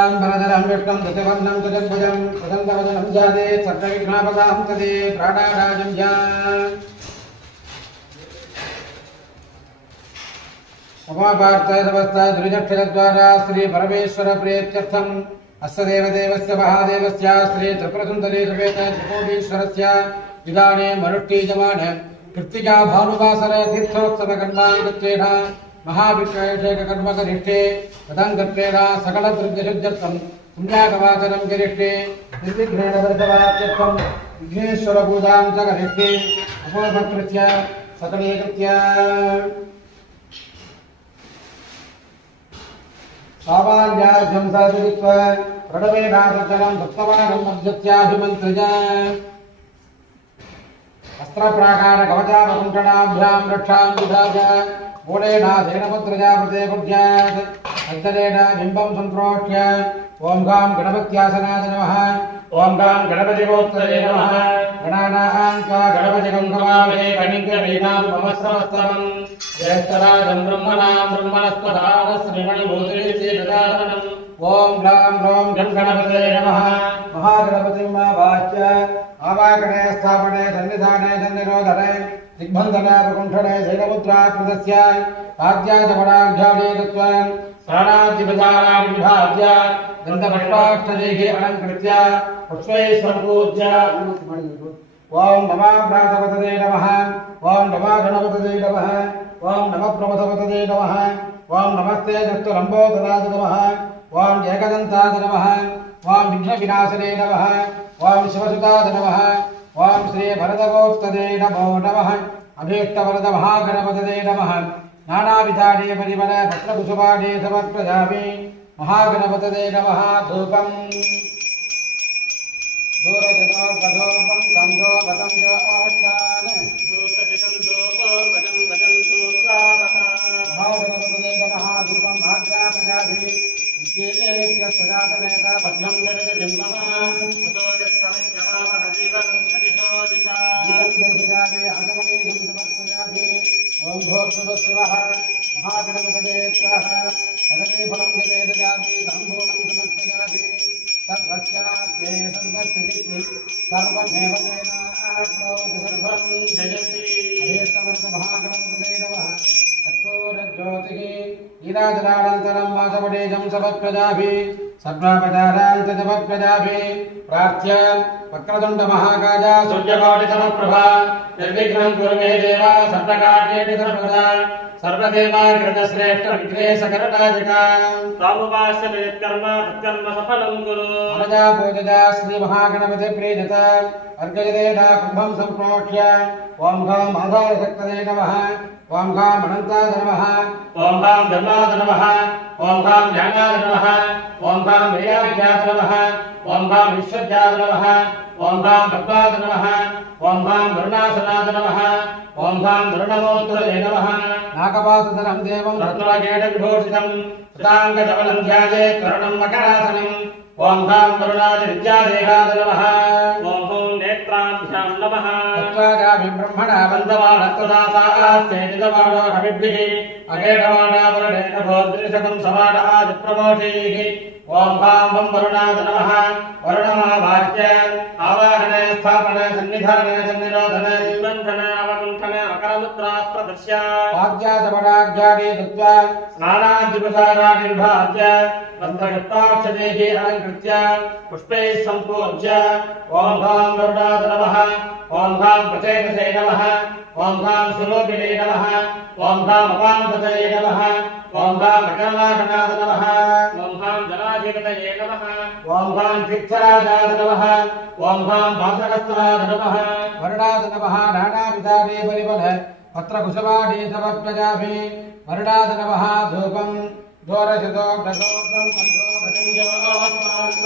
शुक्लांबरधरं विष्णुं दशवर्णं चतुर्भुजं प्रसन्नवदनं ध्याये सर्वविघ्नोपशान्तिं तदे प्राणाराजं ध्याये उमापार्थाय समस्ताय दुर्जक्षरद्वारा श्री परमेश्वर प्रेत्यर्थम् अस्य देवदेवस्य महादेवस्य श्री त्रिपुरसुन्दरी समेत त्रिकोटीश्वरस्य विधाने मरुट्टीजमान कृत्तिका भानुवासर तीर्थोत्सव कर्माङ्गत्वेन महाविष्णुषेक कर्मकरिष्ठे तदङ्गत्वेन सकल द्रव्यशुद्ध्यर्थं पुण्याकवाचनं करिष्ठे निर्विघ्नेन वर्धवात्यर्थं विघ्नेश्वर पूजां च करिष्ठे उपोपकृत्य सकलीकृत्य सावान्याभ्यं साधुत्वा प्रणवेनादर्शनं भक्तवानं मध्यत्याभिमन्त्रिज अस्त्रप्राकार कवचापकुण्ठणाभ्यां रक्षां विधाय मूलेनाथेन मुद्रजा प्रत्येकुड्यात् अन्तरेण बिम्बं सम्प्रोक्ष्य ॐ गां गणपत्यासनाय नमः ॐ गां गणपतिगोत्तरे नमः गणानां त्वा गणपतिगं गवामहे कणिङ्गवीणां ममस्रवस्तमम् ज्येष्ठराजं ब्रह्मणां ब्रह्मणस्पदानश्रीमणिभूतिश्रीप्रदानम् ॐ ग्रां ग्रौं गणपतये नमः महागणपतिं आवाह्य आवाहने स्थापने सन्निधाने सन्निरोधने दिग्बन्धने प्रकुण्ठने शैलमुद्राकृतस्य आद्याजपडाढ्यादे दत्त्वा प्राणाद्यपदानां विभाज्य गन्धपुष्पाक्षदैः अलङ्कृत्य पुष्पैः सम्पूज्य ॐ नमः प्रातपतये नमः ॐ नमः गणपतये नमः ॐ नमः प्रमथपतये नमः ॐ नमस्ते दत्तलम्बोदराय नमः ॐ एकदन्ताय नमः ॐ विघ्नविनाशने नमः ॐ शिवसुताय नमः ॐ श्री भरतगोत्तदे नमो नमः अभीष्टवरद महागणपतये नमः नानाविधाने परिमल पत्रकुसुमाने समर्पयामि महागणपतये नमः धूपम् दूरजनोर्वधोर्वं सन्धो गतं च आत्मान महागणपतये नमः धूपम् आज्ञापयामि उद्देश्य सदातमेत भद्रं जगदिं नमः ओम भोक्तुवस्वः महागणपतये स्वाहा सर्वे फलं निवेदयामि ताम्बूलं समर्पयामि सर्वस्यात्ये सर्वस्थितिः सर्वमेव तेनाप्नोति सर्वं जयति अभीष्टवर्ध महागणपतये नमः चक्षुर्ज्योतिः ईराजनानन्तरं माधवडेजं समर्पयामि सर्वापचारान् च समर्पयामि प्रार्थ्य वक्रतुण्ड महाकाय सूर्यकोटिसमप्रभा निर्विघ्नं कुरु मे देव सर्वकार्येषु सर्वदा सर्वदेवाकृतश्रेष्ठ विघ्नेशकरनायका त्वामुपास्य कर्म तत्कर्म सफलं कुरु अनजा पूजजा श्री महागणपति प्रीयत अर्घयदेना कुम्भं सम्प्रोक्ष्य ॐ गां माधायशक्तये नमः ॐ गां अनन्ताय नमः ॐ गां धर्माय नमः ॐ गां ज्ञानाय नमः ॐ गां वैराग्याय नमः ॐ गां विश्वज्याय नमः ॐ गां भक्ताय नमः ॐ गां वरुणासनाय नमः ॐ गां वरुणमोत्तरे नमः नागपासधरं देवं रत्नकेटविभूषितं कृताङ्गधवलं ध्यायेत् करुणं मकरासनम् ॐ गां वरुणादिविद्यादेहाय नमः ॐ नेत्राभ्यां नमः तत्त्वागाभिं ब्रह्मणा बन्धवानत्वदासास्तेजवाणो हविभिः अगेटवाणावरणेन भोर्दिशतं समानादिप्रमोषैः ॐ गां वं वरुणाय नमः वरुणमावाह्य आवाहने स्थापने सन्निधाने सन्निरोधने निबन्धने अवकुण्ठने अकरमुद्राप्रदर्श्य आज्ञाचपडाढ्यादे दत्त्वा स्नानाद्युपसाराणि विभाज्य बन्धयुक्ताक्षदैः अलङ्कृत्य पुष्पैः सम्पूज्य ॐ गां वरुणाय नमः ॐ गां प्रचेतसे नमः ॐ गां सुलोकिने नमः ॐ गां अपान्ततये नमः ॐ गां अकरनाशनाय नमः ॐ गां जलाधिपतये नमः ॐ गां तीर्थराजाय नमः ॐ गां वासकस्थाय नमः वरुणाय नमः नानाविधाने परिमल पत्रकुसुमानि समर्पयामि वरुणाय नमः धूपं दोरशतो घटोत्तं कण्ठो घटं जवास्मान्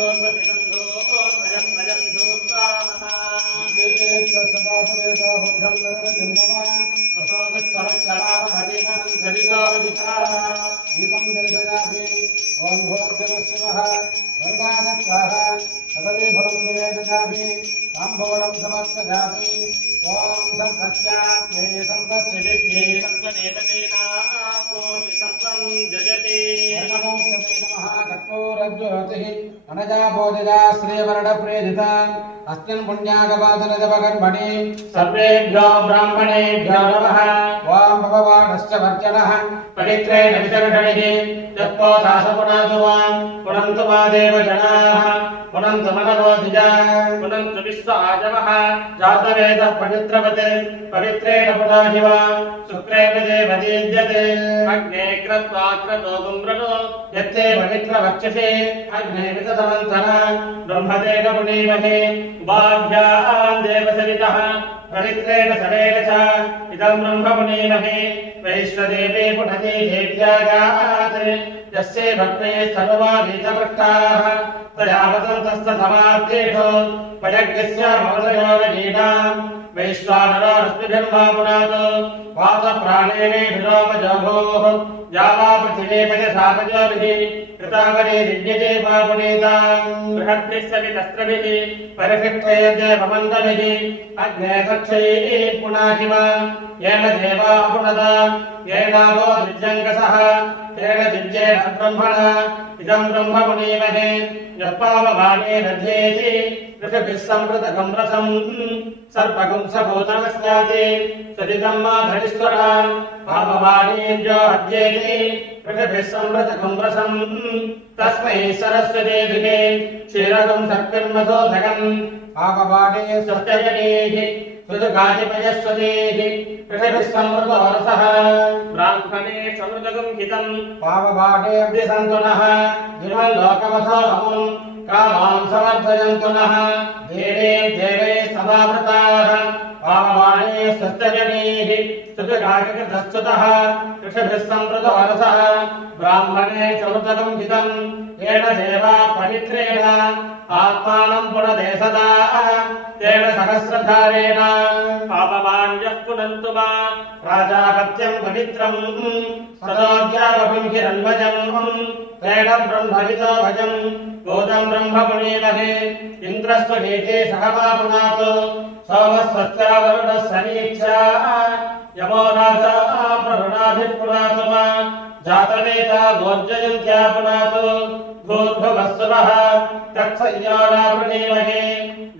दीपं दर्शयामि ॐ भोक्तवस्वः वरुणाय सर्वे फलं निवेदयामि ताम्बूलं समर्पयामि ॐ सर्वस्यात्ये सर्वस्य विद्ये सर्वदेवतेनां अनजाभोजजा श्रीवरणप्रेजिता अस्मिन् पुण्यागवादनजपकर्मणि सर्वेभ्यो ब्राह्मणेभ्यो नमः। वां भगवानश्च वर्चनः पवित्रेण विचर्षणिः यत्पोदासपुनातु वां पुनन्तु मा देवजनाः पुनन्तु मनवोधिजा पुनन्तु विश्वाजवः जातवेदः पवित्रवत् पवित्रेण पुनाहि वा शुक्रेण देवदीद्यते अग्ने कृत्वा क्रतो गुम्रतो यत्ते पवित्रवक्षसे अग्ने विततमन्तः ब्रह्मतेन पुनीमहे उपाभ्याम् देवसरितः पवित्रेण सरेण च इदम् ब्रह्म पुनीमहे वैष्णदेवे पुनते देव्यागात् यस्ये भक्ते सर्वमागीतपृष्टाः तयावतन्तस्तथमाद्येषु पयज्ञस्य मौदयोगीनाम् वैश्वानरोऽस्मिभिर्मा पुनात् वातप्राणेनेभिरोपजोभोः यावा पृथिवीपजसापजोभिः कृतावरे दिव्यते मा पुनीताम् बृहद्भिः सवितस्त्रभिः परिशिष्टे देवमन्दभिः अग्ने दक्षैः पुनाहि वा येन देवा पुनता येनावो दिव्यङ्कसः तेन दिव्येन ब्रह्मणः इदम् ब्रह्म पुनीमहे यत्पावमाने दध्येति ऋषभिः संवृतकम् रसम् सर्पगुंसभूतमस्याति सदिदम् माधरीश्वरान् पावमानेभ्यो हत्येति ऋषभिः संवृतकम् रसम् तस्मै सरस्वतीभिः क्षीरकम् शक्तिर्मधोधकम् पावमाने सत्यजनेः सुदुगादिपयस्वतीः ऋषभिः संवृतो रसः ब्राह्मणे समृतकम् हितम् पावमाने अभ्यसन्तु नः निर्मल्लोकमथो अमुम् कामान् समर्थयन्तु नः देवे देवे समावृताः पावमाने सत्यजनेः स्तुतिकाककृतस्तुतः ऋषभिः संवृतो रसः ब्राह्मणे समृतकम् हितम् येन देवा पवित्रेण आत्मानम् पुनते सदा तेन सहस्रधारेण पावमान्यः पुनन्तु मा प्राजापत्यम् पवित्रम् सदोद्यावकम् हिरण्मजम् तेन ब्रह्मविदो भजम् भूतम् ब्रह्म पुनीमहे इन्द्रस्वनीते सह मा पुनात् सोमस्वस्या वरुणः समीक्षा यमो राजा प्रवृणाभिः पुनातु मा जातवेदा गोर्जयन्त्या पुनात् भूर्भुवस्सुवः तत्संज्ञाना प्रणीमहे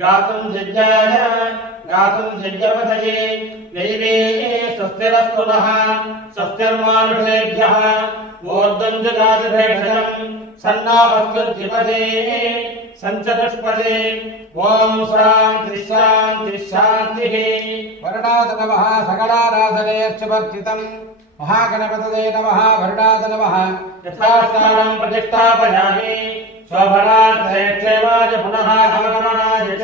गातुम् जिज्ञाय गातुम् जिज्ञपतये नैवे स्वस्तिरस्तु नः स्वस्तिर्मानुषेभ्यः ऊर्ध्वम् जगातिभेषजम् सन्नावस्तुर्जिपदे सञ्चतुष्पदे ॐ शान्तिः शान्तिः शान्तिः। वरुणाय नमः सकलाराधनेऽर्चवर्जितम् महागणपतये नमः वरुणाय नमः यथास्थानम् प्रतिष्ठापयामि शोभनार्थे क्षेमाय पुनः आगमनाय च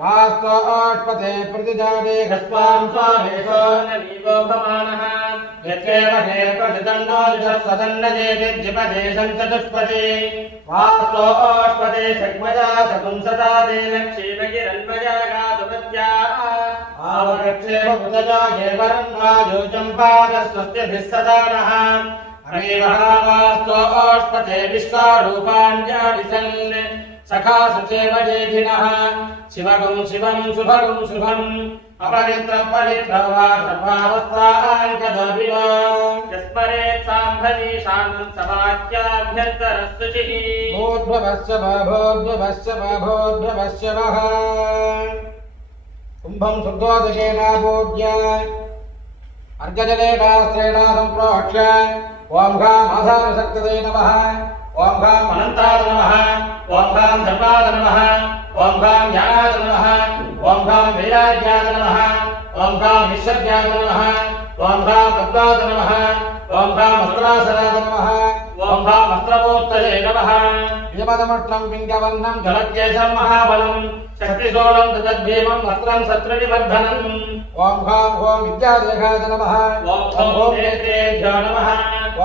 वास्तोष्पते प्रतिजाने हस्वाम् स्वामेशो नवीवोपमानः यत्रेव हेत्वदन्नोदिषत्सदन्नजेतिज्जिपदे सञ्चतुष्पदे वास्तोष्पते षड्मया सपुंसता तेन क्षीमगिरन्मया गातुमत्या आवरक्षेम बुधजा येवरन्नाजोजम्पादस्वस्तिभिः सदा नः अमेवहावास्तोष्पते विश्वारूपाण्यानि सन् सखा सुचेवजेधिनः शिवगुं शिवम् शुभगुं शुभम् अपवित्रम् पवित्रम् वा सर्वावस्थान् कदापिनो यस्मरेत् साम्भवीशानम् समाख्याभ्यन्तरस्तुचिः भूद्भवस्य भोद्भवस्य भोद्भवस्य वः कुम्भम् सुर्गोदकेनापूज्य अर्घजलेनास्त्रेण सम्प्रोक्ष्य ॐ घाम् आधारशक्तये नमः ॐ घाम् अनन्ताय नमः ॐ घाम् धर्माय नमः ॐ घाम् ज्ञानाय नमः ॐ घाम् वैराग्याय नमः ॐ घाम् विश्वज्ञाय नमः ॐ घाम् पद्माय नमः ॐ घाम् अस्त्रासनाय नमः ॐ घाम् अस्त्रमूर्तये नमः यमदमट्लम् पिङ्गवर्णम् जलद्येशम् महाबलम् शक्तिशूलम् तद्भीमम् वस्त्रम् शत्रुनिवर्धनम् ॐ घाम् ॐ विद्यादेहाय नमः ॐ नेत्रेभ्यो नमः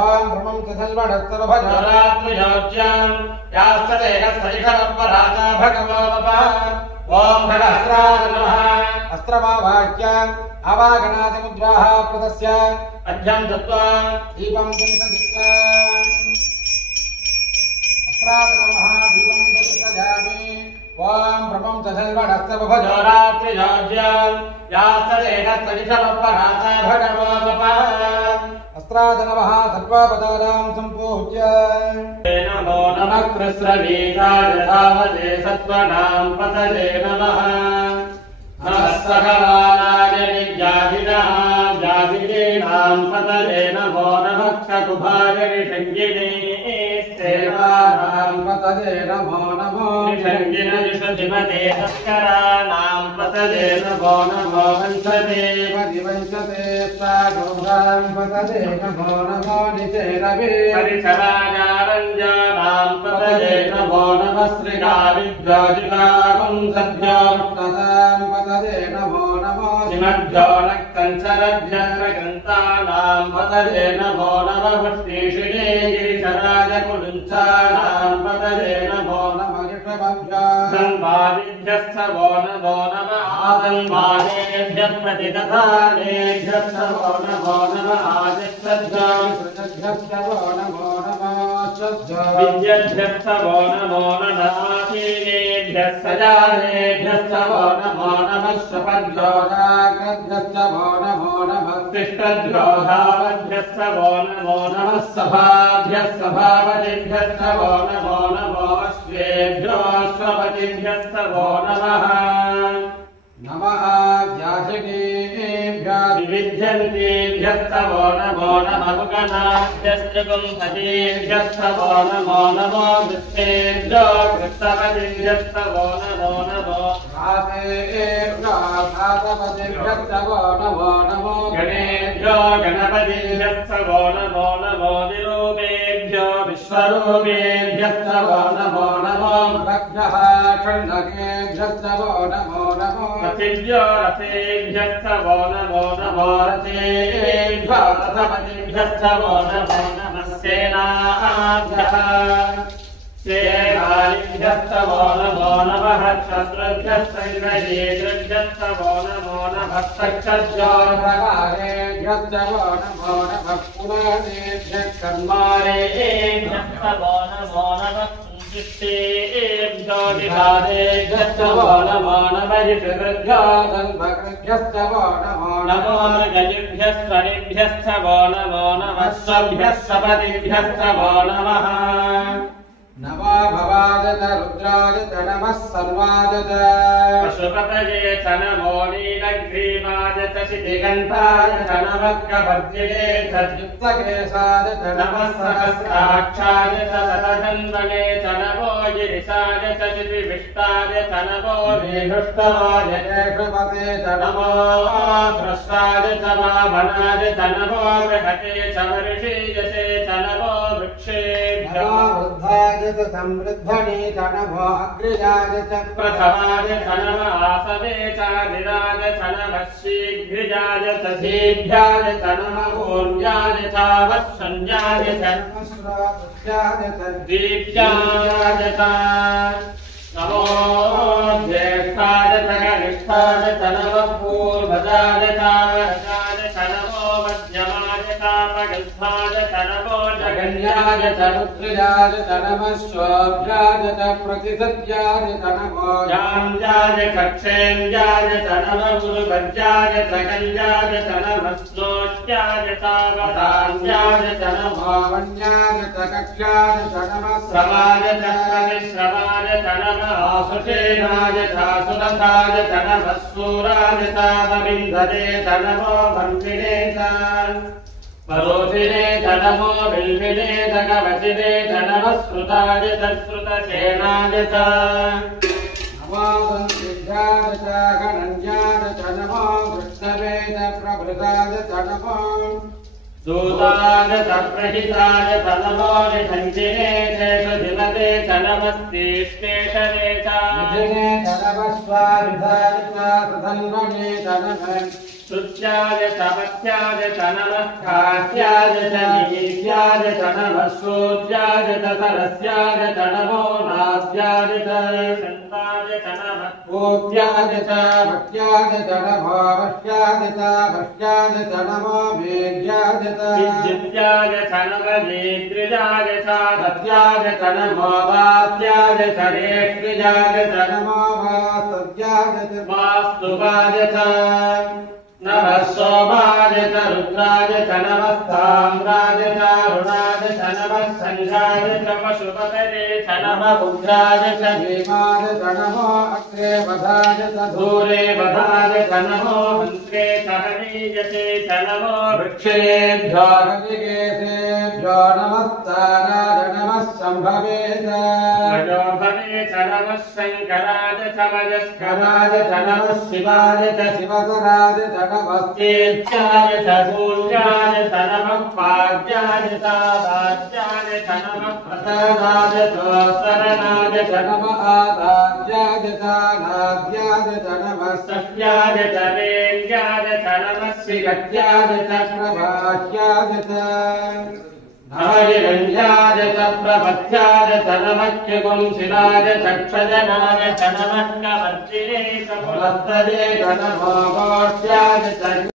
ॐ ब्रह्मं चतुर्वडस्तरभजरात्रियोज्याम् यास्तदेहस्तरिषरपराजा भगवोपः ॐ खडस्त्राय नमः अस्त्रमावाक्य अवागणादिमुद्राः प्रदस्य अध्यं दत्त्वा दीपं दर्शयित्वा अस्त्राय नमः दीपं दर्शयामि ॐ ब्रह्मं चतुर्वडस्तरभजरात्रियोज्याम् यास्तदेहस्तरिषरपराजा भगवोपः सहस्राय नमः सर्वपदानां सम्पूज्य नमो नमः कृस्रवीराय धावते सत्त्वनां पतये नमः सहमानाय विद्याभिनः व्याधिनां पतये नमो नमः ककुभाय निषङ्गिने सेवानां पतये नमो नमो निषङ्गिन निषधिमते तस्कराणां पतये नमो नमो वंशदेव वंशते साधुभ्रां पतये नमो नमो निचेरवे परिसराजारञ्जानां पतये नमो नमः श्रीगाविद्वाजिकाकं सद्योक्ततां पतये नमो नमो श्रीमद्योनक्कञ्चरभ्यग्रन्थानां पतये नमो नमः वृष्टिशिने गिरिशराजकुलुञ्चानां पतये नमो नमः धन्वादिभ्यस्तवो नमो नमः आदन्वादेभ्यः प्रतिदधानेभ्यस्तवो नमो नमः आदित्यभ्यस्तवो नमो नमः विद्यभ्यस्तवो नमो नमः आसीनेभ्यः सजानेभ्यस्तवो नमो नमः स्वपद्योगाग्रभ्यस्तवो नमो नमः तिष्ठद्योगावभ्यस्तवो नमो नमः सभाभ्यः सभापतिभ्यस्तवो नमो नमो अश्वेभ्यो स्वपतिभ्यस्तवो नमः नमः व्याधिनेभ्यः विविध्यन्तेभ्यस्तवो नमो नमः मुगनाभ्यस्तगुंहतेभ्यस्तवो नमो नमो वृत्तेभ्यो वृत्तपतिभ्यस्तवो नमो नमो घातेभ्यस्तवो नमो नमो गणेभ्यो गणपतिभ्यस्तवो नमो नमो विरूपेभ्यो विश्वरूपेभ्यस्तवो नमो नमो रथभ्यः खण्डकेभ्यस्तवो नमो नमो रथेभ्यो रथेभ्यस्तवो नमो नमो रथेभ्यो रथपतिभ्यस्तवो नमो नमः सेनाभ्यः सेनाभ्यस्तवो नमो नमः क्षत्रभ्यस्तैन्द्रयेन्द्रभ्यस्तवो नमो नमः तक्षज्योरकारेभ्यस्तवो नमो नमः पुराणेभ्यः कर्मारेभ्यस्तवो नमो नमः जिष्टेभ्यो विभादेभ्यस्तवो नमो नमः जितकृभ्यस्तवो नमो नमो गजिभ्यस्वरिभ्यस्तवो नमो नमः स्वभ्यः सपतिभ्यस्तवो नमः नमो भवाय च रुद्राय च नमः सर्वाय च पशुपतये च नमो नीलग्रीवाय च शितिगन्धाय च नमः कपर्दिने च युक्तकेशाय च नमः सहस्राक्षाय च शतधन्वने च नमो गिरिशाय च शितिविष्टाय च नमो वेणुष्टवाय केशवते च नमो भ्रष्टाय च वामनाय च नमो बृहते च वर्षीयसे च नमो वृक्षेभ्यो वृद्धाय च समृद्धने च नमो अग्रजाय च प्रथमाय च नमः आसवे च निराय च नमः शीघ्रजाय च शीघ्राय च नमः ऊर्जाय च वत्संजाय च श्रावस्याय च दीप्याय च नमो ज्येष्ठाय च कनिष्ठाय च नमः पूर्वजाय च वरजाय च नमो मध्यमाय च पगल्भाय च नमो जगन्याय च पुत्रजाय च नमः शोभ्याय च प्रतिसत्याय च नमो जाम्याय च क्षेम्याय च नमः गुरुभज्याय च कल्याय च नमः स्नोत्याय च वदान्याय च नमो वन्याय च कक्ष्याय च नमः श्रवाय च प्रतिश्रवाय च नमः आसुषेणाय च सुलताय च नमः सूराय च वविन्धते च नमो वन्दिने च परोधिने च नमो बिल्बिने च कवचिने च नमः श्रुताय च श्रुतसेनाय च नमो संसिद्धाय च गणन्याय च नमो वृष्णवे च प्रभृताय च नमो दूताय च प्रहिताय च नमो निषङ्गिने च सुधिमते च नमस्तीष्णेशवे च विधिने च नमः स्वारिधाय च प्रधन्वने च नमः श्रुत्याय च मत्याय च नमः खास्याय च नीत्याय च नमः श्रोत्याय च सरस्याय च नमो नास्याय च शन्ताय च नमः पूज्याय च भक्त्याय च नमो वश्याय च भक्त्याय च नमो वेद्याय च विद्युत्याय च नमः नेत्रिजाय च सत्याय च नमो वात्याय च नेत्रिजाय च नमो वास्तव्याय च वास्तुवाय च नमः सोमाय च रुद्राय च नमः ताम्राय संध्याय च पशुपतये च नमः उग्राय च भीमाय च नमो अग्रे वधाय च दूरे वधाय च नमो मन्त्रे च हनीयसे च नमो वृक्षेभ्यो हरिकेशेभ्यो नमस्ताराय नमः शम्भवे च मयो भवे च नमः शङ्कराय च मयस्कराय च नमः शिवाय च शिवकराय च नमस्तेभ्याय च सूर्याय च नमः पाद्याय च दास्याय च नमः प्रसादाय च शरणाय च नमः आदार्याय च नाद्याय च नमः सत्याय च वेद्याय च नमः श्रीगत्याय च प्रभाष्याय च हरिरञ्जाय च प्रपथ्याय च नमः कृपुंसिलाय च क्षजनाय च नमः कवर्जिने च पुरस्तरे च नमो मोक्ष्याय च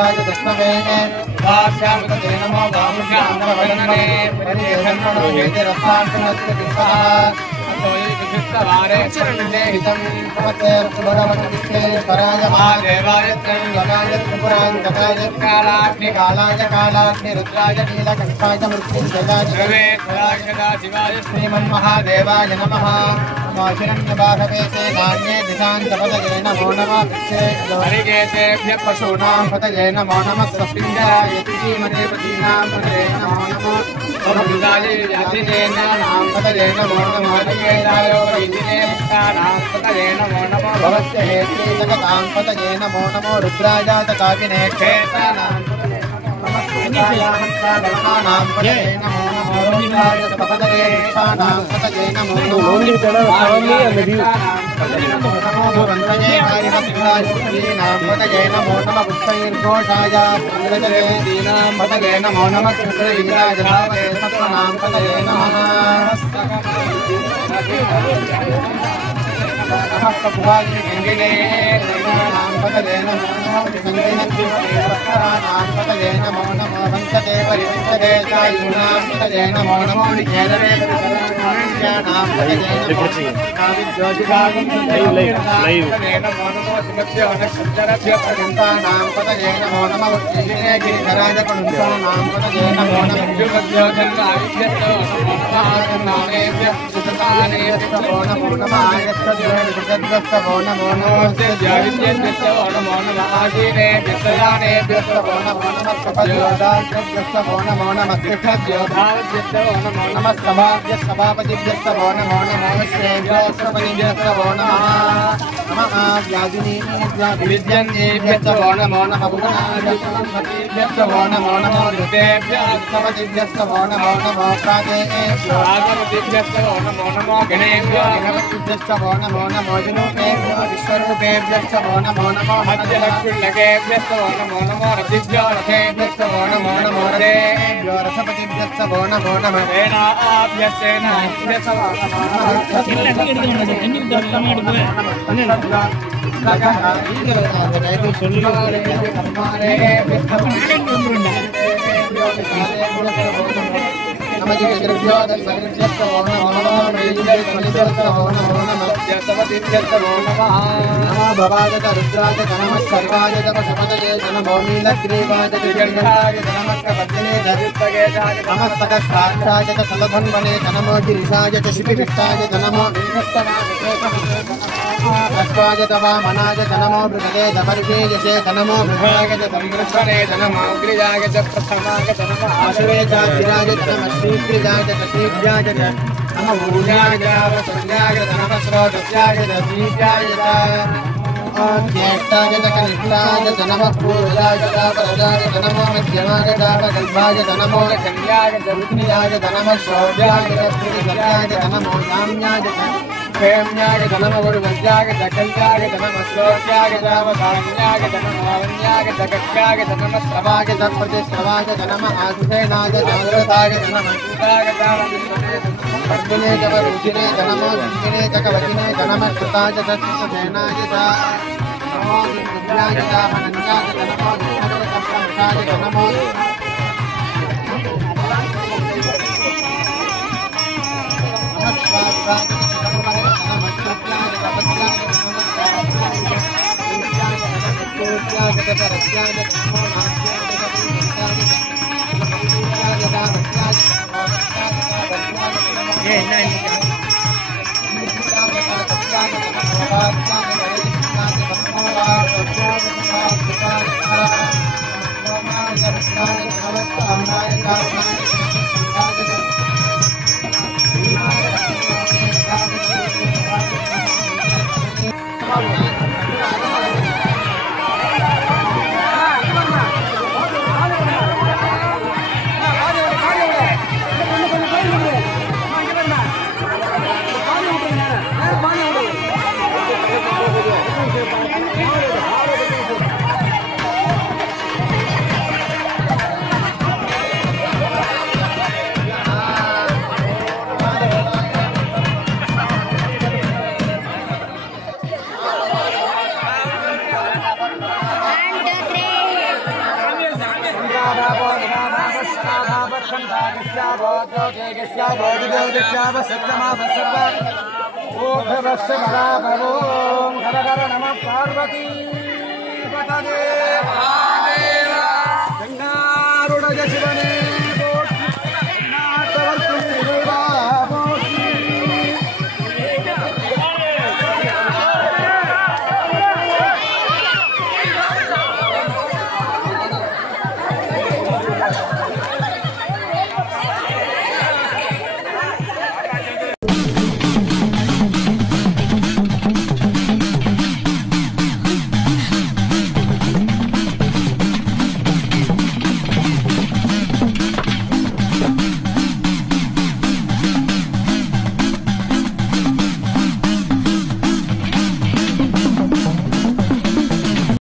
दक्षाय दक्षवे वाक्यामृते नमो वामुष्यामवदने परिधर्मणो हेति रसान्तनस्य कृष्णः वारे हितं समते सुभरवन्ते पराय महादेवाय त्र्यम्बकाय त्रिपुरान्तकाय कालाग्नि रुद्राय नीलकण्ठाय मृत्युञ्जयाय सर्वे सदाशिवाय श्रीमन्महादेवाय नमः हिरण्यबाहवेशे नान्ये दिशान्तपतये नमो नमः हरिकेतेभ्यः पशूनां पतये नमो नमः स्वस्मिञ्जाय श्रीमते पतीनां पतये नमो नमः प्रभुदाय यातिनेनां पतये नमो नमः हरिकेताय वैदिनेनां पतये नमो नमः भवस्य हेत्रे जगतां पतये नमो नमो रुद्राय तकाविने क्षेत्राणां पतये नमः नमः पतये नमो रुद्राय तपतये क्षेत्राणां पतये नमो पतये नमो नमः पुष्पैर्घोषाय दीनां पतये नमो नमः कृष्णविराज भावे सत्त्वनां पतये नमः गङ्गिने नां पतये नमो नमः पतये नमो नमः वंशते परिवंशते सायुनां पतये नमो नमो निकेतने नां पतये नमो पतये नमो नमः गिरिधराज कुंसानां पतये नमो नमः नमो नमः आयस्तद्वो नमो नमः आजीनेभ्यस्तयानेभ्यस्तवो नमो नमः सपद्योदाभ्यस्तवो नमो नमः कृष्णद्योधाभ्यस्तवो नमो नमः सभाभ्यस्तभापतिभ्यस्तवो नमो नमः श्रेभ्यस्तपतिभ्यस्तवो नमः नमः व्याधिनीभ्यस्तवो नमो नमः भुवनाभ्यस्तवो नमो नमः ऋतेभ्यस्तपतिभ्यस्तवो नमो नमो प्रातेभ्यस्तवो नमो नमो गणेभ्यस्तवो नमो नमो विरूपेभ्यो विश्वरूपेभ्यस्तवो नमो नमो मध्यलक्ष्मीलकेभ्यस्तवो नमो नमो रथिभ्यो रथेभ्यस्तवो नमो नमो रथेभ्यो रथपतिभ्यस्तवो नमो नमः सेनाभ्यस्तवो भवाजत रुद्राज नमः सर्वाय तपसपतये नमो नीलग्रीवाय त्रिजङ्घाय नमः कपत्तिने धरितगेशाय नमः सकस्राक्षाय च सलधन्वने नमो गिरिशाय च शिपिकृष्टाय नमो अश्वाय च वामनाय च नमो बृहदे दपर्षेयसे नमो बृहाय च संवृष्णे नमो अग्रिजाय च प्रथमाय च नमः आशुरे च गिराय च नमः श्रीग्रिजाय च श्रीभ्याय च नमः भूजाय च वसुल्याय च नमः श्रोतस्याय च श्रीभ्याय च ज्येष्ठाय च कनिष्ठाय च नमः पूर्वजाय च परजाय च नमो मध्यमाय च कल्पाय च नमो कन्याय च रुक्मियाय च नमः शौर्याय च श्रीसत्याय च नमो साम्याय च प्रेम्याय च नमः गुरुवज्याय च कल्याय च नमः श्लोक्याय च वधान्याय च नमः लावण्याय च गत्याय च नमः श्रवाय च प्रतिश्रवाय च नमः आशुषेणाय च अमृताय च नमः सूताय च अर्जुने च वरुचिने च नमो दुर्गिने च कवचिने च नमः श्रुताय च तत्सुसेनाय च नमो दुर्गाय च मनन्याय च नमो दुर्गाय च प्रमुखाय च नमो नमः नमः पार्वती पतये महादेव गंगारुण शिवने